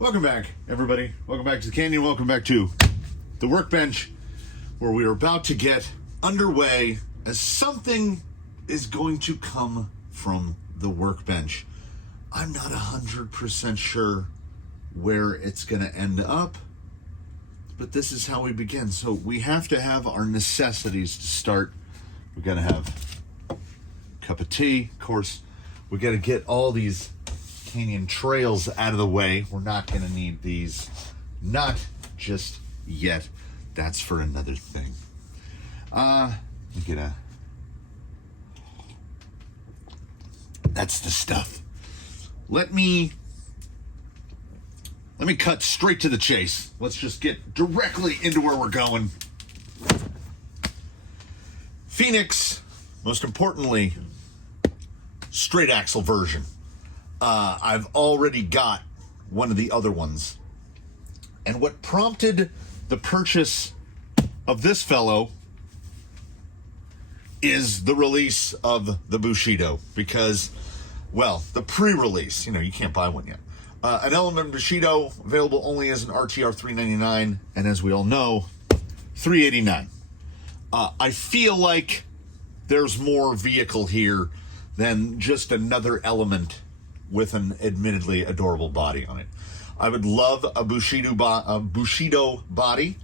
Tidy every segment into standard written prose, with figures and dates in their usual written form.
Welcome back, everybody. Welcome back to the Canyon. Welcome back to the Workbench, where we are about to get underway as something is going to come from the Workbench. I'm not 100% sure where it's going to end up, but this is how we begin. So we have to have our necessities to start. We've got to have a cup of tea, of course. We got to get all these canyon trails out of the way. We're not going to need these, not just yet. That's for another thing. Let me get a. That's the stuff. Let me cut straight to the chase. Let's just get directly into where we're going. Phoenix, most importantly, straight axle version. I've already got one of the other ones. And what prompted the purchase of this fellow is the release of the Bushido. Because, well, the pre-release, you can't buy one yet. An Element Bushido, available only as an RTR 399, and as we all know, 389. I feel like there's more vehicle here than just another Element with an admittedly adorable body on it. I would love a Bushido body,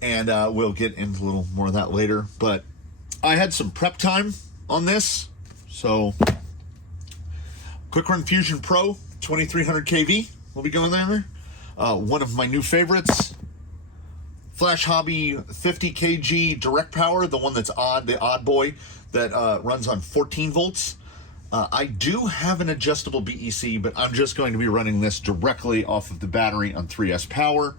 and we'll get into a little more of that later. But I had some prep time on this, so Quick Run Fusion Pro 2300 kV will be going there. One of my new favorites, Flash Hobby 50 kg direct power, the one that's the odd boy that runs on 14 volts. I do have an adjustable BEC, but I'm just going to be running this directly off of the battery on 3S power.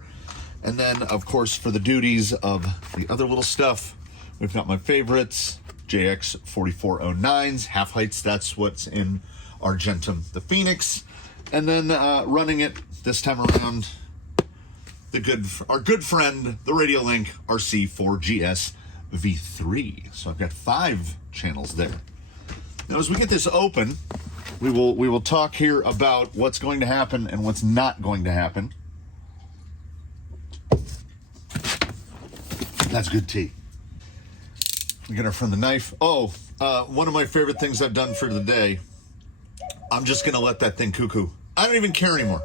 And then, of course, for the duties of the other little stuff, we've got my favorites, JX 4409s, half heights. That's what's in Argentum, the Phoenix. And then running it this time around, our good friend, the Radiolink RC4GS V3. So I've got 5 channels there. Now, as we get this open, we will talk here about what's going to happen and what's not going to happen. That's good tea. We get our friend the knife. Oh, one of my favorite things I've done for the day. I'm just going to let that thing cuckoo. I don't even care anymore.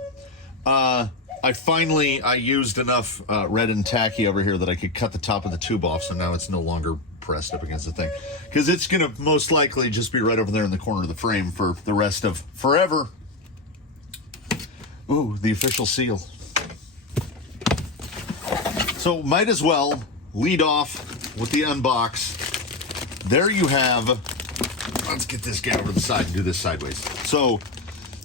I used enough red and tacky over here that I could cut the top of the tube off, so now it's no longer pressed up against the thing, because it's going to most likely just be right over there in the corner of the frame for the rest of forever. Ooh, the official seal. So might as well lead off with the unbox. There you have, let's get this guy over to the side and do this sideways. So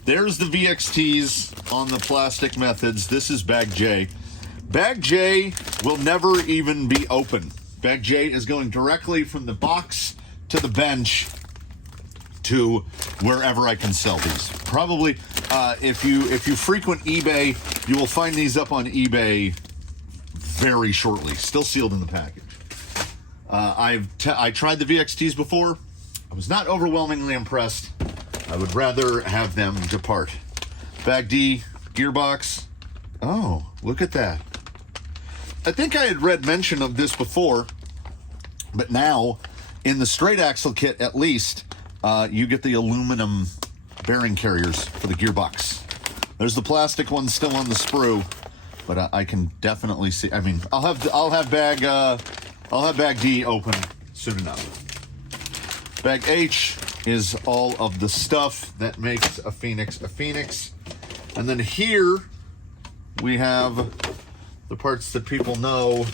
there's the VXTs on the plastic methods. This is Bag J. Bag J will never even be open. Bag J is going directly from the box to the bench to wherever I can sell these. Probably, if you frequent eBay, you will find these up on eBay very shortly. Still sealed in the package. I tried the VXTs before. I was not overwhelmingly impressed. I would rather have them depart. Bag D gearbox. Oh, look at that. I think I had read mention of this before, but now in the straight axle kit, at least, you get the aluminum bearing carriers for the gearbox. There's the plastic one still on the sprue, but I can definitely see. I mean, I'll have bag D open soon enough. Bag H is all of the stuff that makes a Phoenix a Phoenix, and then here we have the parts that people know,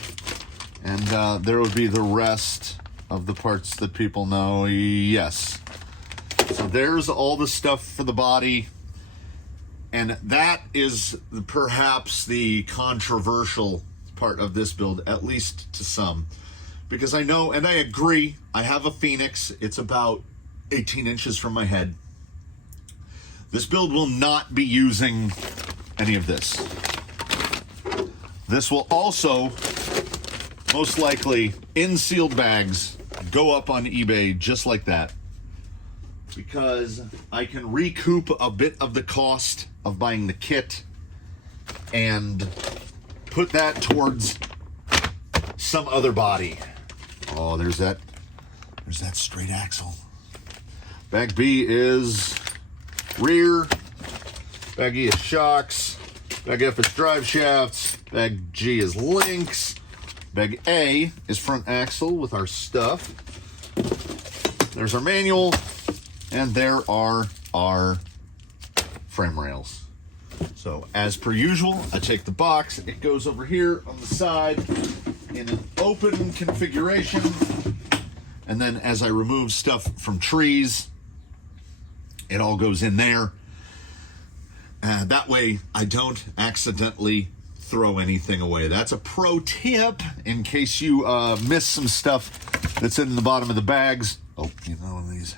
and there would be the rest of the parts that people know. Yes. So there's all the stuff for the body, and that is perhaps the controversial part of this build, at least to some, because I know, and I agree, I have a Phoenix. It's about 18 inches from my head. This build will not be using any of this. This will also, most likely, in sealed bags, go up on eBay just like that, because I can recoup a bit of the cost of buying the kit and put that towards some other body. Oh, there's that straight axle. Bag B is rear. Bag E is shocks. Bag F is drive shafts. Bag G is links. Bag A is front axle with our stuff. There's our manual. And there are our frame rails. So, as per usual, I take the box. It goes over here on the side in an open configuration. And then as I remove stuff from trees, it all goes in there. That way, I don't accidentally throw anything away. That's a pro tip in case you miss some stuff that's in the bottom of the bags. Oh, you know, one of these.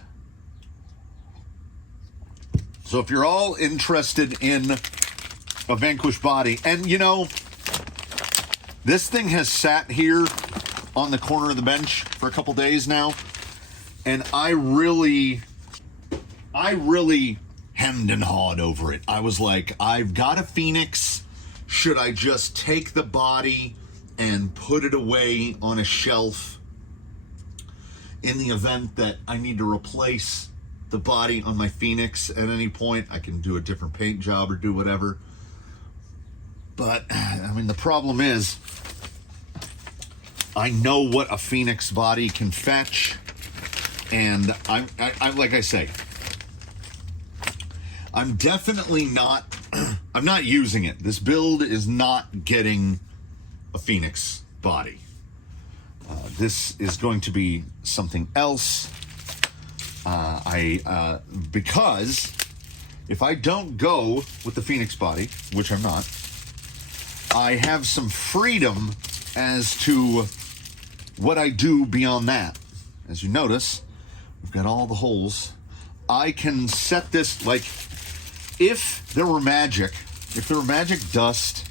So if you're all interested in a Vanquish body, and you know, this thing has sat here on the corner of the bench for a couple days now, and I really hemmed and hawed over it. I was like, I've got a Phoenix. Should I just take the body and put it away on a shelf in the event that I need to replace the body on my Phoenix at any point? I can do a different paint job or do whatever. But, I mean, the problem is, I know what a Phoenix body can fetch, and I'm like I say, I'm definitely not, I'm not using it. This build is not getting a Phoenix body. This is going to be something else. Because if I don't go with the Phoenix body, which I'm not, I have some freedom as to what I do beyond that. As you notice, we've got all the holes. I can set this, like, if there were magic dust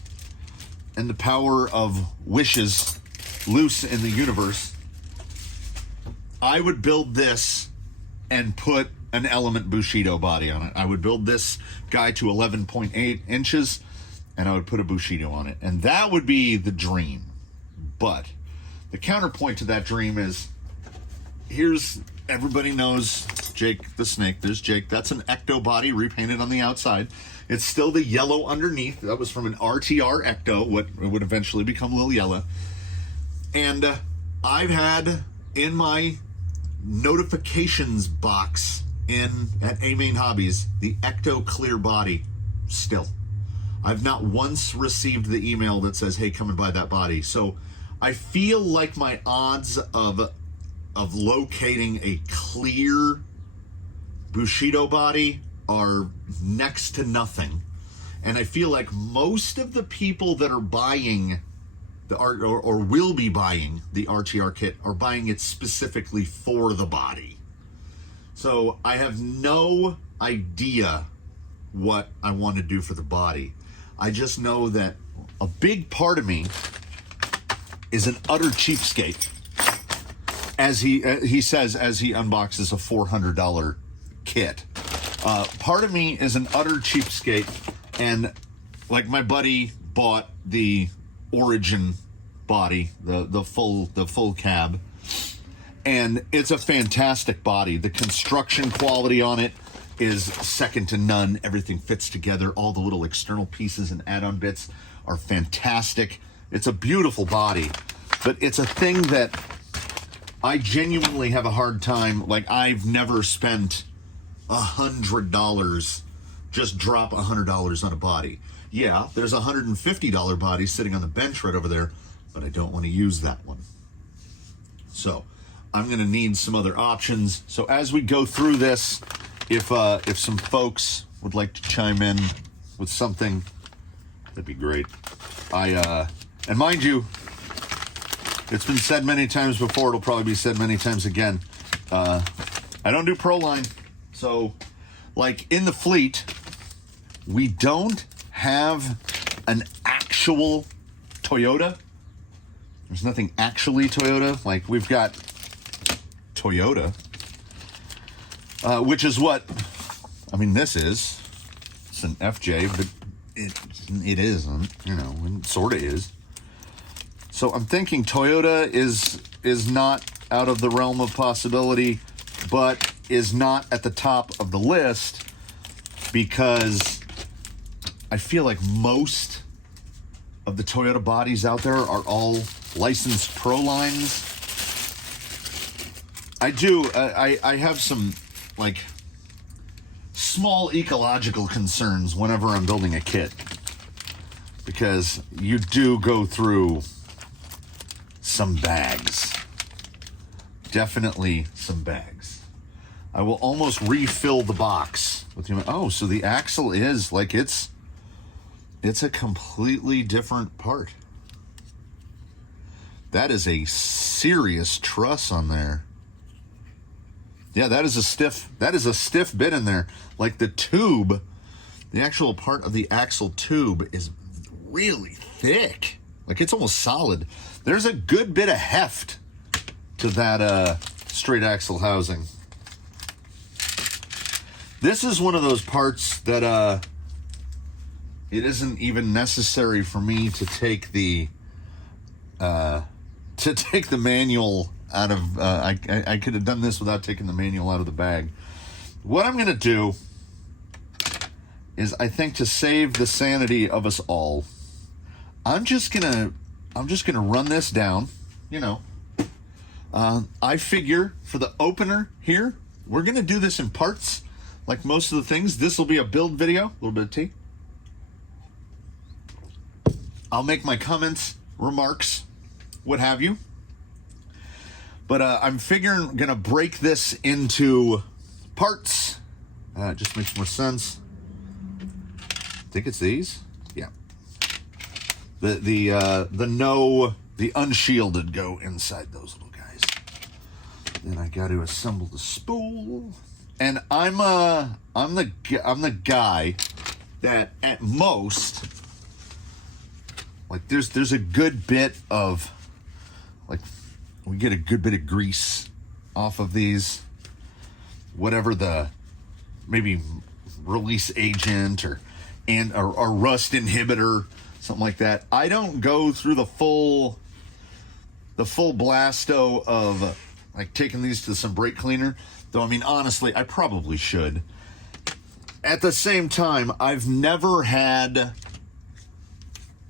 and the power of wishes loose in the universe, I would build this and put an Element Bushido body on it. I would build this guy to 11.8 inches, and I would put a Bushido on it. And that would be the dream. But the counterpoint to that dream is, everybody knows Jake the Snake. There's Jake. That's an Ecto body repainted on the outside. It's still the yellow underneath. That was from an RTR Ecto, what would eventually become Lil Yella. And I've had in my notifications box at A Main Hobbies the Ecto clear body still. I've not once received the email that says, hey, come and buy that body. So I feel like my odds of locating a clear Bushido body are next to nothing. And I feel like most of the people that are buying or will be buying the RTR kit are buying it specifically for the body. So I have no idea what I want to do for the body. I just know that a big part of me is an utter cheapskate, as he says as he unboxes a $400 kit. Part of me is an utter cheapskate, and like my buddy bought the Origin body, the full cab, and it's a fantastic body. The construction quality on it is second to none. Everything fits together. All the little external pieces and add-on bits are fantastic. It's a beautiful body, but it's a thing that I genuinely have a hard time. Like, I've never spent $100, just drop $100 on a body. Yeah, there's a $150 body sitting on the bench right over there, but I don't want to use that one. So I'm going to need some other options. So as we go through this, if some folks would like to chime in with something, that'd be great. And mind you, it's been said many times before, it'll probably be said many times again. I don't do Proline. So, like, in the fleet, we don't have an actual Toyota. There's nothing actually Toyota. Like, we've got Toyota, which is what, I mean, this is. It's an FJ, but it isn't, you know, it sort of is. So I'm thinking Toyota is not out of the realm of possibility, but is not at the top of the list because I feel like most of the Toyota bodies out there are all licensed pro lines. I have some like small ecological concerns whenever I'm building a kit, because you do go through some bags. Definitely some bags. I will almost refill the box with you. Oh, so the axle is like it's a completely different part. That is a serious truss on there. Yeah, that is a stiff bit in there. Like the tube, the actual part of the axle tube is really thick. Like it's almost solid. There's a good bit of heft to that straight axle housing. This is one of those parts that it isn't even necessary for me to take the manual out of. I could have done this without taking the manual out of the bag. What I'm gonna do is, I think, to save the sanity of us all, I'm just gonna run this down. You know, I figure for the opener here, we're gonna do this in parts. Like most of the things, this will be a build video. A little bit of tea. I'll make my comments, remarks, what have you. But I'm figuring gonna break this into parts. It just makes more sense. I think it's these. Yeah. The unshielded go inside those little guys. Then I got to assemble the spool. And I'm the guy that at most, like there's a good bit of, like, we get a good bit of grease off of these, whatever the maybe release agent or rust inhibitor, something like that. I don't go through the full blasto of like taking these to some brake cleaner. Though, I mean, honestly, I probably should. At the same time, I've never had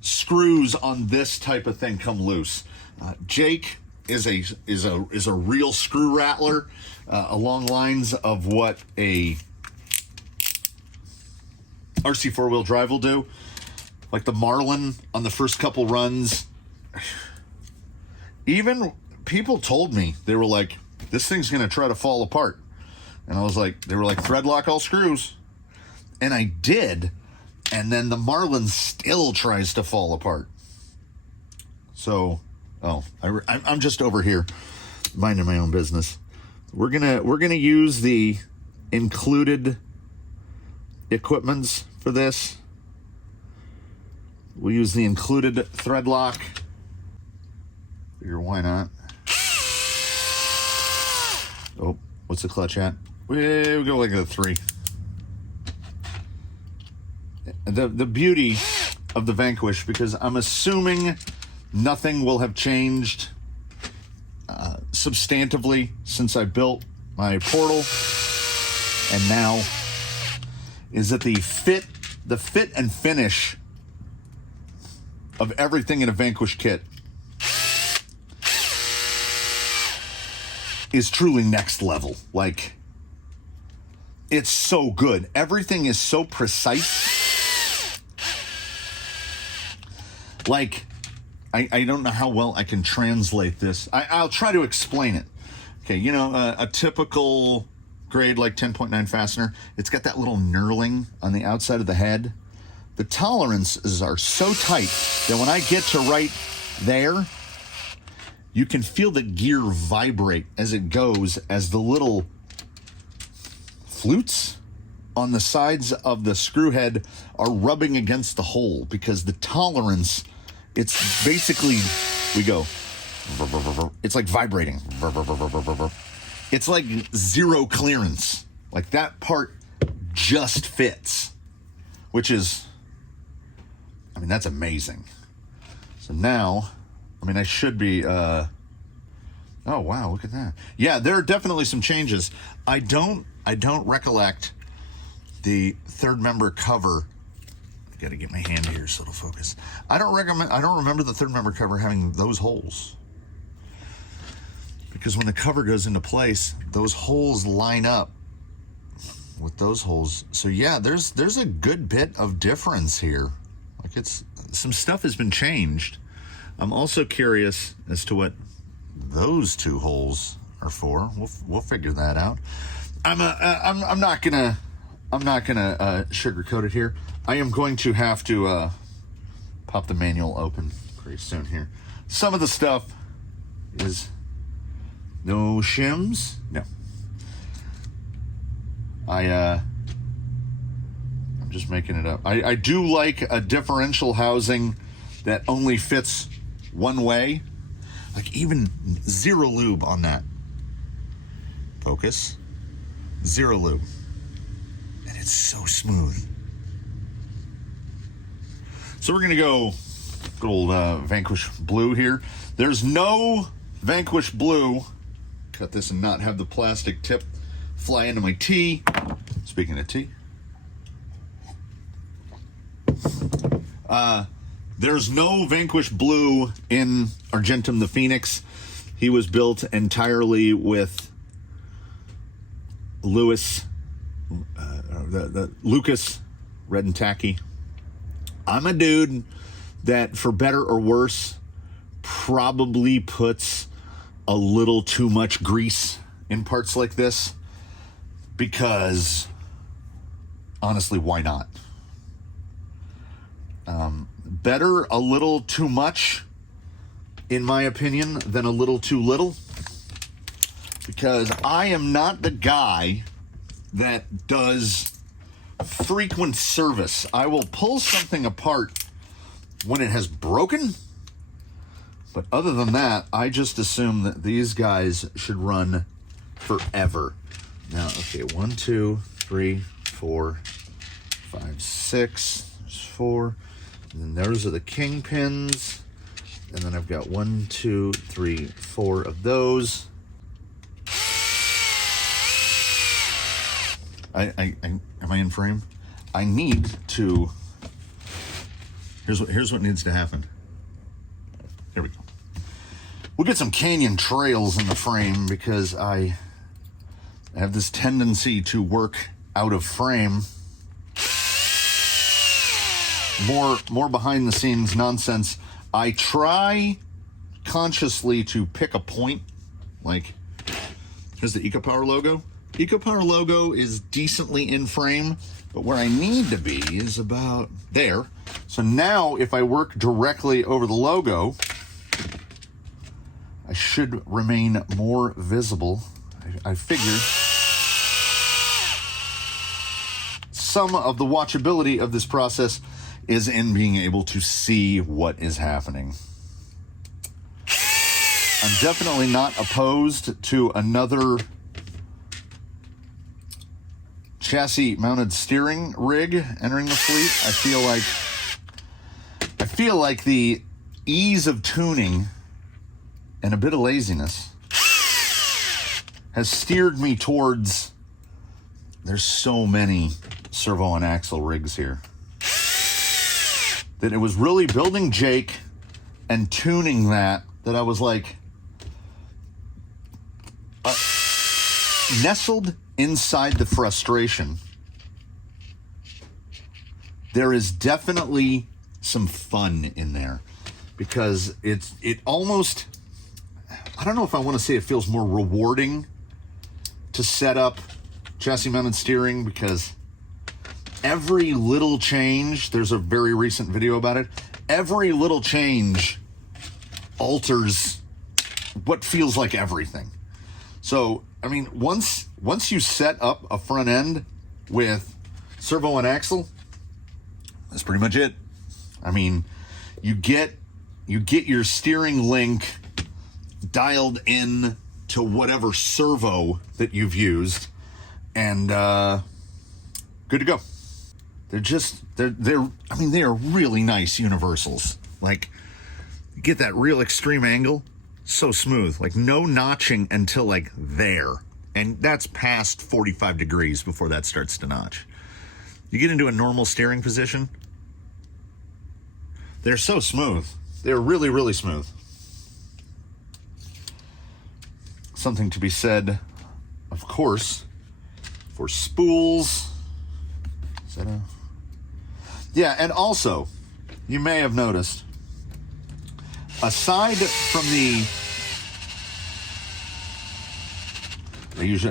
screws on this type of thing come loose. Jake is a real screw rattler, along lines of what a RC four-wheel drive will do. Like the Marlin on the first couple runs. Even people told me, they were like, this thing's going to try to fall apart. And I was like, they were like, thread lock all screws. And I did. And then the Marlin still tries to fall apart. So, I'm just over here minding my own business. We're gonna use the included equipments for this. We'll use the included thread lock. Figure why not? Oh, what's the clutch at? We'll go like a 3. The beauty of the Vanquish, because I'm assuming nothing will have changed substantively since I built my portal, and now is that the fit and finish of everything in a Vanquish kit is truly next level. Like, it's so good. Everything is so precise. Like, I don't know how well I can translate this. I'll try to explain it. Okay, you know, a typical grade like 10.9 fastener, it's got that little knurling on the outside of the head. The tolerances are so tight that when I get to right there, you can feel the gear vibrate as it goes, as the little flutes on the sides of the screw head are rubbing against the hole, because the tolerance, it's basically, we go, it's like vibrating. It's like zero clearance. Like that part just fits, which is mean, that's amazing. So now, I mean, I should be, oh, wow, look at that. Yeah, there are definitely some changes. I don't recollect the third member cover. I gotta get my hand here so it'll focus. I don't remember the third member cover having those holes. Because when the cover goes into place, those holes line up with those holes. So yeah, there's a good bit of difference here. Like, it's some stuff has been changed. I'm also curious as to what those two holes are for. We'll figure that out. I'm not gonna sugarcoat it here. I am going to have to pop the manual open pretty soon here. Some of the stuff is no shims. No. I'm just making it up. I do like a differential housing that only fits one way. Like, even zero lube on that. Focus. Zero lube. And it's so smooth. So we're going to go good old Vanquish Blue here. There's no Vanquish Blue. Cut this and not have the plastic tip fly into my tea. Speaking of tea. There's no Vanquish Blue in Argentum the Phoenix. He was built entirely with Lucas Red and Tacky. I'm a dude that, for better or worse, probably puts a little too much grease in parts like this, because honestly, why not? Better a little too much, in my opinion, than a little too little, because I am not the guy that does frequent service. I will pull something apart when it has broken, but other than that, I just assume that these guys should run forever. Now, okay, 1, 2, 3, 4, 5, 6. There's 4. And then those are the kingpins. And then I've got 1, 2, 3, 4 of those. Am I in frame? I need to. Here's what needs to happen. Here we go. We'll get some canyon trails in the frame, because I have this tendency to work out of frame. More behind the scenes nonsense. I try consciously to pick a point. Like, here's the EcoPower logo. EcoPower logo is decently in frame, but where I need to be is about there. So now if I work directly over the logo, I should remain more visible. I figure some of the watchability of this process is in being able to see what is happening. I'm definitely not opposed to another chassis mounted steering rig entering the fleet. I feel like the ease of tuning and a bit of laziness has steered me towards, there's so many servo and axle rigs here, that it was really building Jake and tuning that I was like, nestled inside the frustration, there is definitely some fun in there, because it almost, I don't know if I want to say it feels more rewarding to set up chassis mounted steering, because every little change, there's a very recent video about it, every little change alters what feels like everything. So, I mean, once you set up a front end with servo and axle, that's pretty much it. I mean, you get your steering link dialed in to whatever servo that you've used, and good to go. I mean, they are really nice universals. Like, you get that real extreme angle, so smooth. Like, no notching until, like, there. And that's past 45 degrees before that starts to notch. You get into a normal steering position, they're so smooth. They're really, really smooth. Something to be said, of course, for spools. Is that a... Yeah, and also, you may have noticed, aside from the...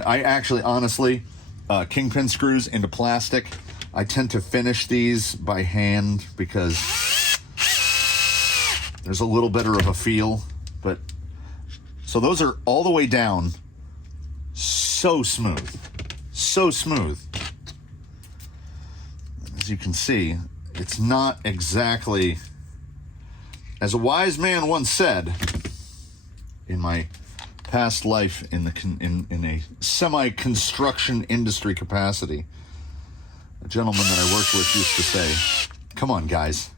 I actually, honestly, kingpin screws into plastic, I tend to finish these by hand because there's a little better of a feel. But so those are all the way down, so smooth, so smooth. As you can see, it's not exactly, as a wise man once said in my past life in a semi-construction industry capacity, a gentleman that I worked with used to say, come on, guys,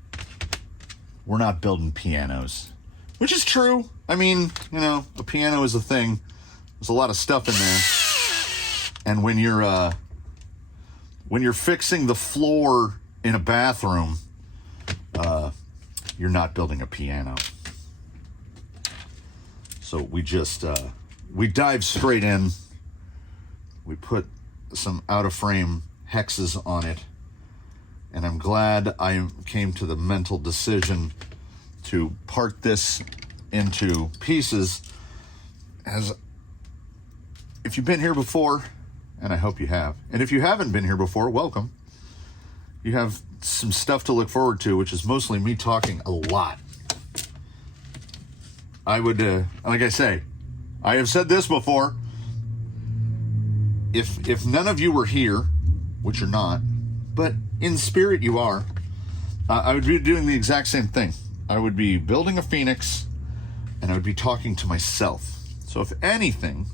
we're not building pianos. Which is true. I mean, you know, a piano is a thing. There's a lot of stuff in there. And when you're fixing the floor in a bathroom, you're not building a piano. So we just, we dive straight in. We put some out-of-frame hexes on it. And I'm glad I came to the mental decision to part this into pieces. As if you've been here before, and I hope you have, and if you haven't been here before, welcome. You have some stuff to look forward to, which is mostly me talking a lot. I would, like I say, I have said this before. If none of you were here, which you're not, but in spirit you are, I would be doing the exact same thing. I would be building a Phoenix, and I would be talking to myself. So if anything,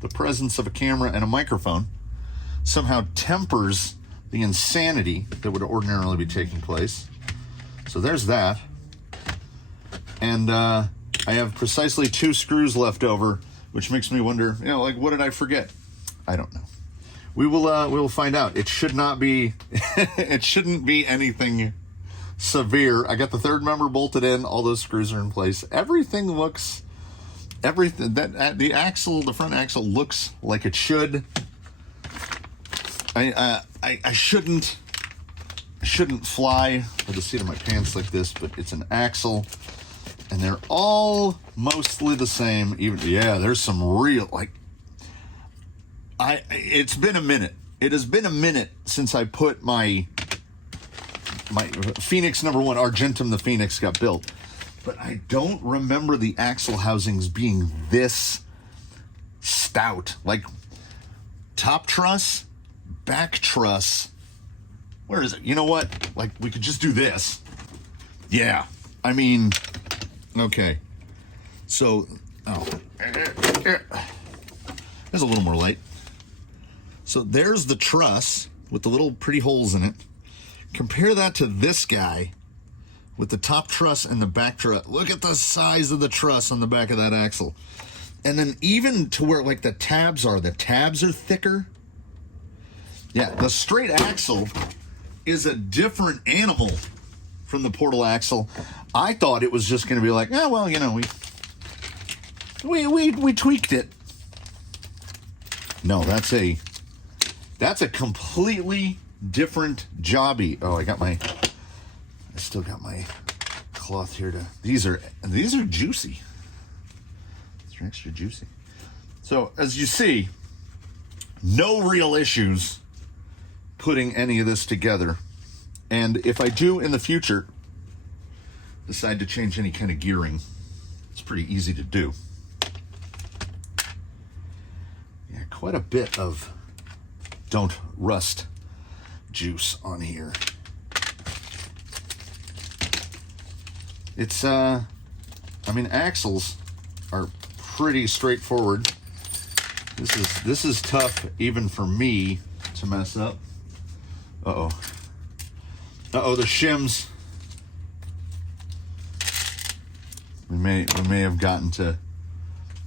the presence of a camera and a microphone somehow tempers the insanity that would ordinarily be taking place. So there's that. And I have precisely 2 screws left over, which makes me wonder, you know, like, what did I forget? I don't know. We will find out. It should not be, it shouldn't be anything severe. I got the third member bolted in. All those screws are in place. Everything looks, the axle, the front axle looks like it should. I shouldn't fly with the seat of my pants like this, but it's an axle, and they're all mostly the same. Even, yeah, there's some real, like, it's been a minute. It has been a minute since I put my Phoenix #1 Argentum, the Phoenix, got built. But I don't remember the axle housings being this stout. Like, top truss, back truss. Where is it? You know what? Like, we could just do this. Yeah. I mean, okay. So, there's a little more light. So there's the truss with the little pretty holes in it. Compare that to this guy with the top truss and the back truss. Look at the size of the truss on the back of that axle. And then even to where, like, the tabs are thicker. Yeah, the straight axle is a different animal from the portal axle. I thought it was just going to be like, oh, well, you know, we tweaked it. No, that's a completely different jobby. Oh, I still got my cloth here to, these are juicy. These are extra juicy. So as you see, no real issues putting any of this together. And if I do in the future decide to change any kind of gearing, it's pretty easy to do. Yeah, quite a bit of don't rust juice on here. It's I mean, axles are pretty straightforward. This is tough even for me to mess up. Uh-oh. Uh-oh, the shims. We may have gotten to...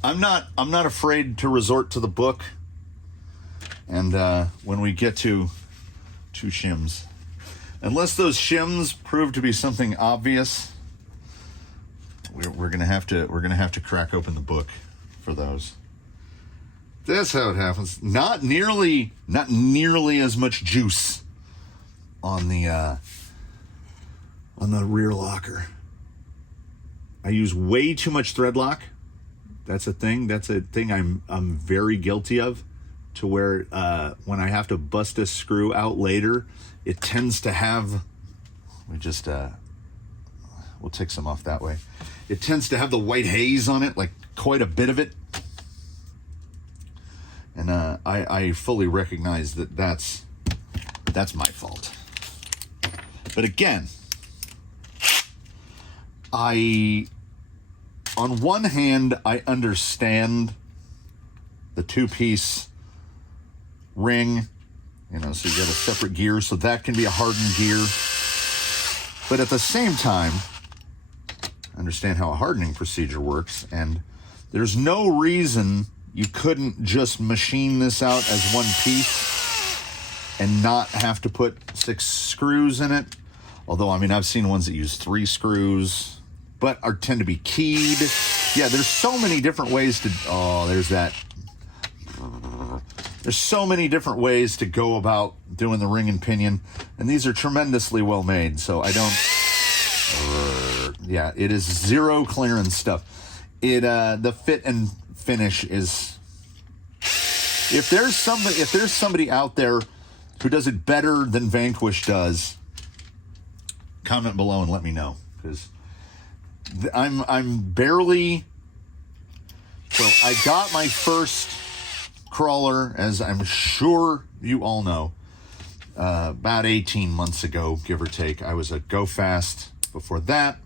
I'm not afraid to resort to the book. And when we get to shims, unless those shims prove to be something obvious, we're gonna have to crack open the book for those. That's how it happens. Not nearly as much juice on the rear locker. I use way too much thread lock. That's a thing. I'm very guilty of. To where when I have to bust a screw out later, it tends to have. We'll take some off that way. It tends to have the white haze on it, like quite a bit of it. And I fully recognize that that's my fault. But again, on one hand, I understand the two-piece ring, so you got a separate gear, so that can be a hardened gear. But at the same time, I understand how a hardening procedure works, and there's no reason you couldn't just machine this out as one piece and not have to put 6 screws in it. Although, I've seen ones that use 3 screws, but tend to be keyed. Yeah, there's so many different ways to... Oh, there's that. There's so many different ways to go about doing the ring and pinion, and these are tremendously well made, so I don't... Yeah, it is zero clearance stuff. The fit and finish is... If there's somebody out there who does it better than Vanquish does, comment below and let me know, because I'm barely... So I got my first crawler, as I'm sure you all know, about 18 months ago, give or take. I was a Go Fast before that.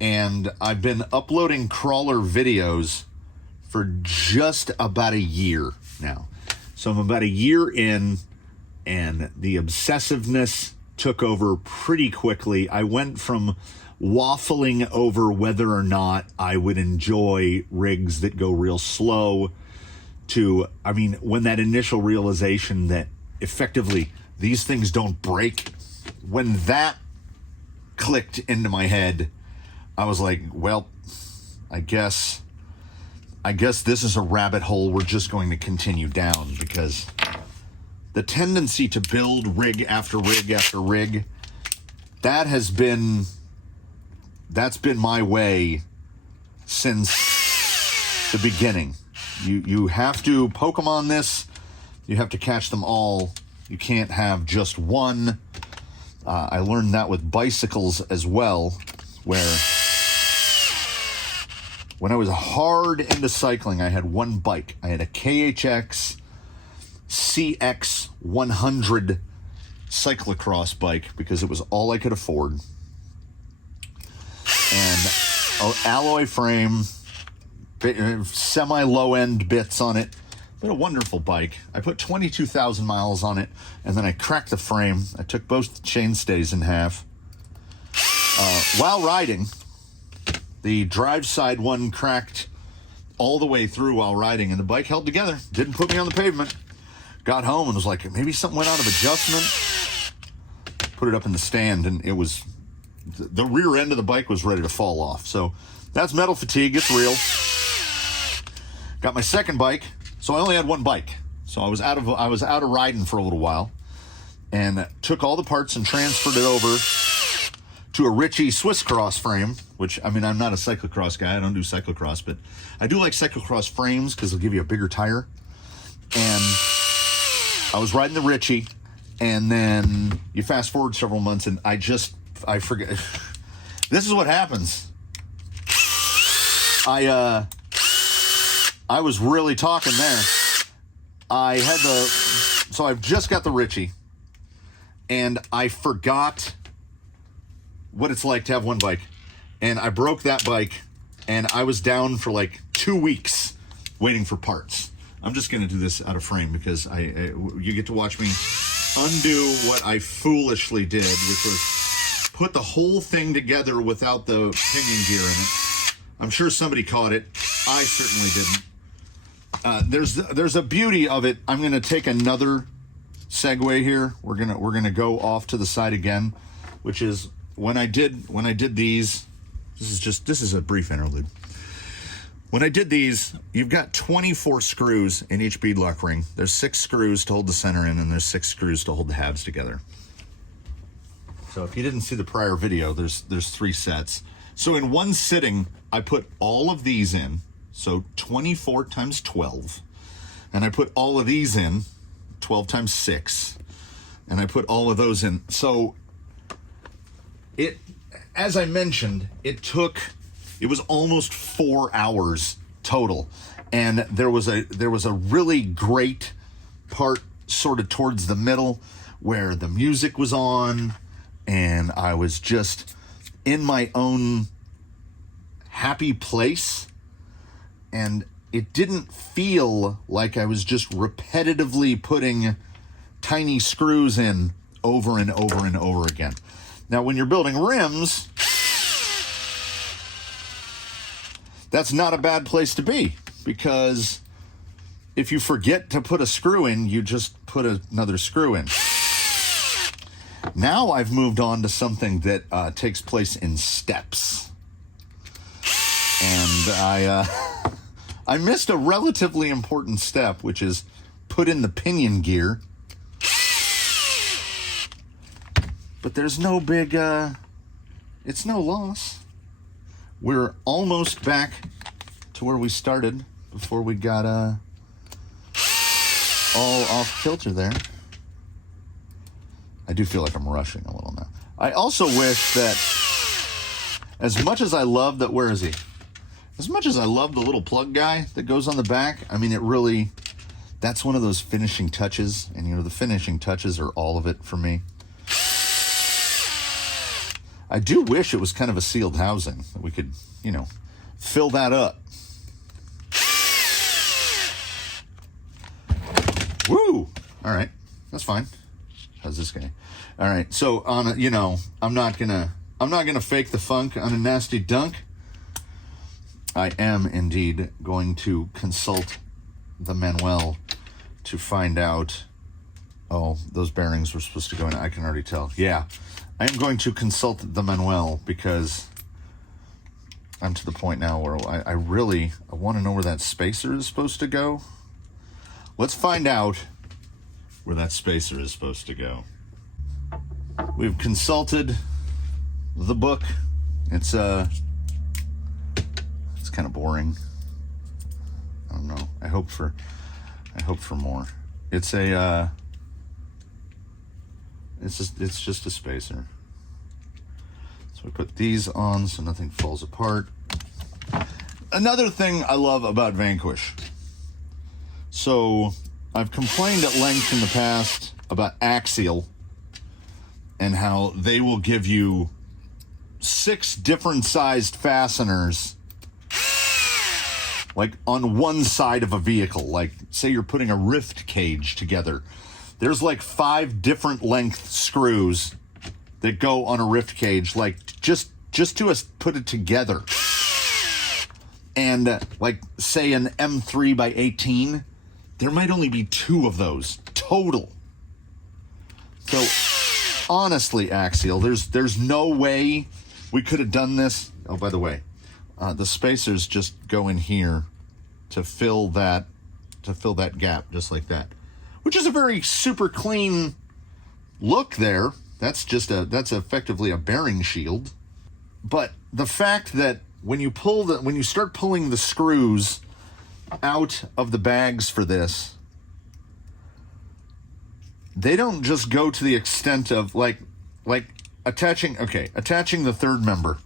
And I've been uploading crawler videos for just about a year now. So I'm about a year in, and the obsessiveness took over pretty quickly. I went from waffling over whether or not I would enjoy rigs that go real slow to, when that initial realization that effectively these things don't break, when that clicked into my head, I was like, well, I guess this is a rabbit hole we're just going to continue down, because the tendency to build rig after rig after rig, that's been my way since the beginning. You have to poke them on this. You have to catch them all. You can't have just one. I learned that with bicycles as well, where when I was hard into cycling, I had one bike. I had a KHX CX100 cyclocross bike because it was all I could afford. And alloy frame, semi-low-end bits on it. But a wonderful bike. I put 22,000 miles on it, and then I cracked the frame. I took both chainstays in half. While riding, the drive side one cracked all the way through while riding, and the bike held together. Didn't put me on the pavement. Got home and was like, maybe something went out of adjustment. Put it up in the stand, and it was... The rear end of the bike was ready to fall off. So that's metal fatigue. It's real. Got my second bike. So I only had one bike. So I was out of riding for a little while, and took all the parts and transferred it over to a Ritchie Swiss Cross frame, which, I'm not a cyclocross guy. I don't do cyclocross, but I do like cyclocross frames because they'll give you a bigger tire. And I was riding the Ritchie, and then you fast forward several months, and I forget. This is what happens. I was really talking there. So I've just got the Ritchie, and I forgot what it's like to have one bike. And I broke that bike, and I was down for like 2 weeks waiting for parts. I'm just going to do this out of frame because you get to watch me undo what I foolishly did, which was put the whole thing together without the pinion gear in it. I'm sure somebody caught it. I certainly didn't. There's a beauty of it. I'm going to take another segue here. We're gonna go off to the side again, which is when I did these. This is a brief interlude. When I did these, you've got 24 screws in each beadlock ring. There's 6 screws to hold the center in, and there's 6 screws to hold the halves together. So if you didn't see the prior video, there's 3 sets. So in one sitting, I put all of these in, so 24 times 12. And I put all of these in, 12 times 6. And I put all of those in. So it, as I mentioned, it was almost 4 hours total. And there was a really great part sort of towards the middle where the music was on and I was just in my own happy place, and it didn't feel like I was just repetitively putting tiny screws in over and over and over again. Now, when you're building rims, that's not a bad place to be, because if you forget to put a screw in, you just put another screw in. Now I've moved on to something that takes place in steps. And I missed a relatively important step, which is put in the pinion gear. But there's no big, it's no loss. We're almost back to where we started before we got all off kilter there. I do feel like I'm rushing a little now. I also wish that, as much as I love that, where is he? As much as I love the little plug guy that goes on the back, I mean, it really, that's one of those finishing touches. And, you know, the finishing touches are all of it for me. I do wish it was kind of a sealed housing, that we could, you know, fill that up. Woo! All right, that's fine. How's this guy? All right, so on a, you know, I'm not gonna fake the funk on a nasty dunk. I am indeed going to consult the manual to find out. Oh, those bearings were supposed to go in. I can already tell. Yeah, I am going to consult the manual because I'm to the point now where I want to know where that spacer is supposed to go. Let's find out where that spacer is supposed to go. We've consulted the book. It's kind of boring. I don't know. I hope for more. It's just a spacer. So we put these on so nothing falls apart. Another thing I love about Vanquish. So I've complained at length in the past about Axial and how they will give you 6 different sized fasteners, like on one side of a vehicle. Like, say you're putting a rift cage together. There's like 5 different length screws that go on a rift cage, like just to put it together. And like, say an M3 by 18, there might only be 2 of those total. So honestly, Axial, there's no way we could have done this. Oh, by the way, the spacers just go in here to fill that gap, just like that, which is a very super clean look there. That's effectively a bearing shield. But the fact that when you start pulling the screws out of the bags for this, they don't just go to the extent of like attaching the third member.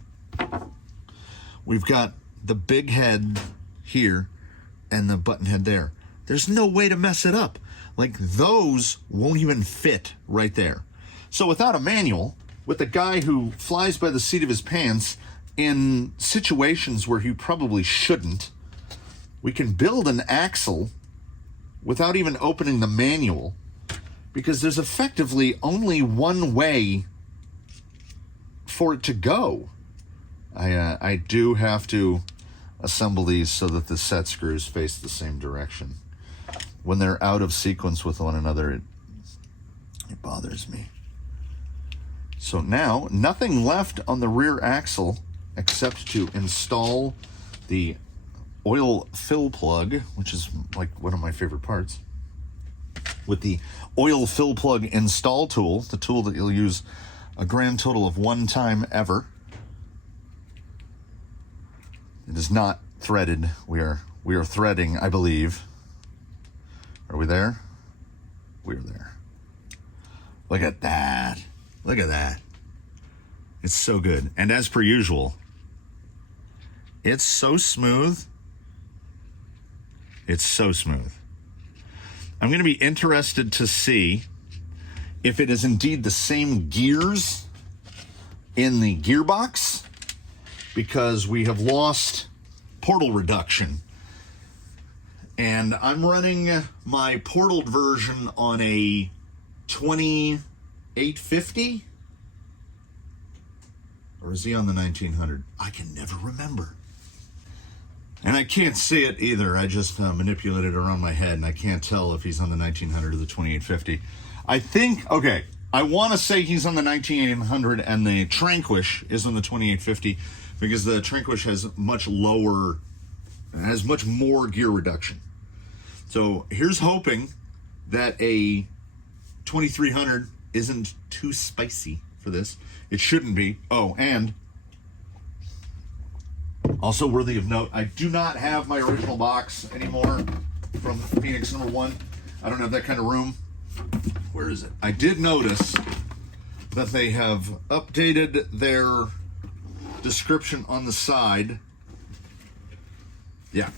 We've got the big head here and the button head there. There's no way to mess it up. Like, those won't even fit right there. So without a manual, with a guy who flies by the seat of his pants in situations where he probably shouldn't, we can build an axle without even opening the manual, because there's effectively only one way for it to go. I do have to assemble these so that the set screws face the same direction. When they're out of sequence with one another, it bothers me. So now, nothing left on the rear axle except to install the oil fill plug, which is like one of my favorite parts. With the oil fill plug install tool, the tool that you'll use a grand total of one time ever. It is not threaded. We are threading, I believe. Are we there? We're there. Look at that. Look at that. It's so good. And as per usual, it's so smooth. It's so smooth. I'm going to be interested to see if it is indeed the same gears in the gearbox, because we have lost portal reduction. And I'm running my portaled version on a 2850? Or is he on the 1900? I can never remember. And I can't see it either. I just manipulate it around my head, and I can't tell if he's on the 1900 or the 2850. I think, okay, I want to say he's on the 1900 and the Tranquish is on the 2850, because the Tranquish has much lower, has much more gear reduction. So here's hoping that a 2300 isn't too spicy for this. It shouldn't be. Oh, and also worthy of note, I do not have my original box anymore from Phoenix #1. I don't have that kind of room. Where is it? I did notice that they have updated their description on the side. Yeah.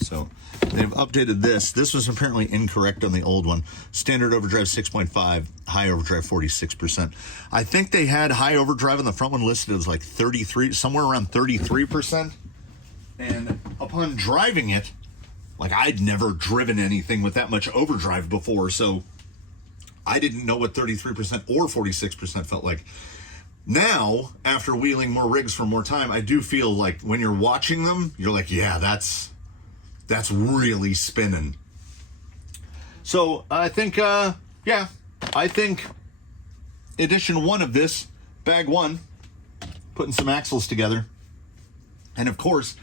So they've updated this. This was apparently incorrect on the old one. Standard overdrive 6.5, high overdrive 46%. I think they had high overdrive on the front one listed as like 33, somewhere around 33%. And upon driving it, like I'd never driven anything with that much overdrive before, so I didn't know what 33% or 46% felt like. Now, after wheeling more rigs for more time, I do feel like when you're watching them, you're like, yeah, that's really spinning. So I think, I think edition 1 of this, bag 1, putting some axles together. And of course,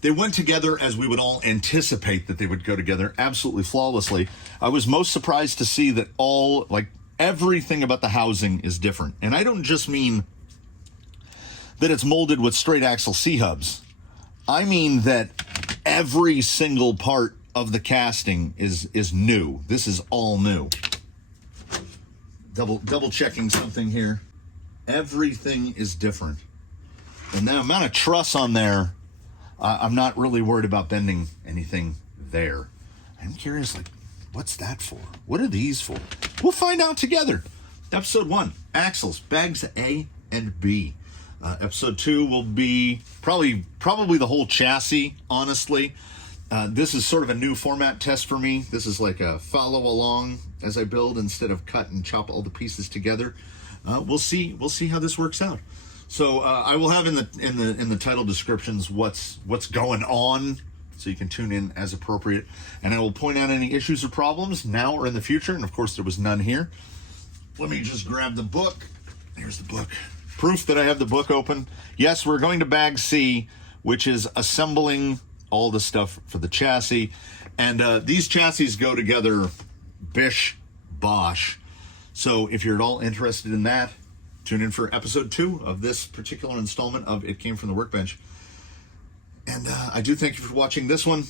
they went together as we would all anticipate that they would go together, absolutely flawlessly. I was most surprised to see that everything about the housing is different. And I don't just mean that it's molded with straight axle C-hubs. I mean that every single part of the casting is new. This is all new. Double checking something here. Everything is different. And the amount of truss on there, I'm not really worried about bending anything there. I'm curious, like, what's that for? What are these for? We'll find out together. Episode 1, axles, bags A and B. Episode 2 will be probably the whole chassis, honestly. This is sort of a new format test for me. This is like a follow along as I build instead of cut and chop all the pieces together. We'll see how this works out. So I will have in the title descriptions what's going on, so you can tune in as appropriate. And I will point out any issues or problems now or in the future. And of course, there was none here. Let me just grab the book. Here's the book. Proof that I have the book open. Yes, we're going to bag C, which is assembling all the stuff for the chassis. And these chassis go together bish bosh. So if you're at all interested in that, tune in for episode 2 of this particular installment of It Came From the Workbench. And I do thank you for watching this one.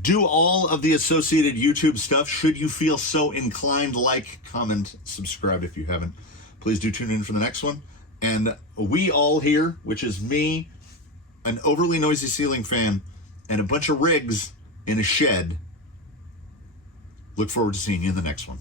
Do all of the associated YouTube stuff should you feel so inclined. Like, comment, subscribe if you haven't. Please do tune in for the next one. And we all here, which is me, an overly noisy ceiling fan, and a bunch of rigs in a shed, look forward to seeing you in the next one.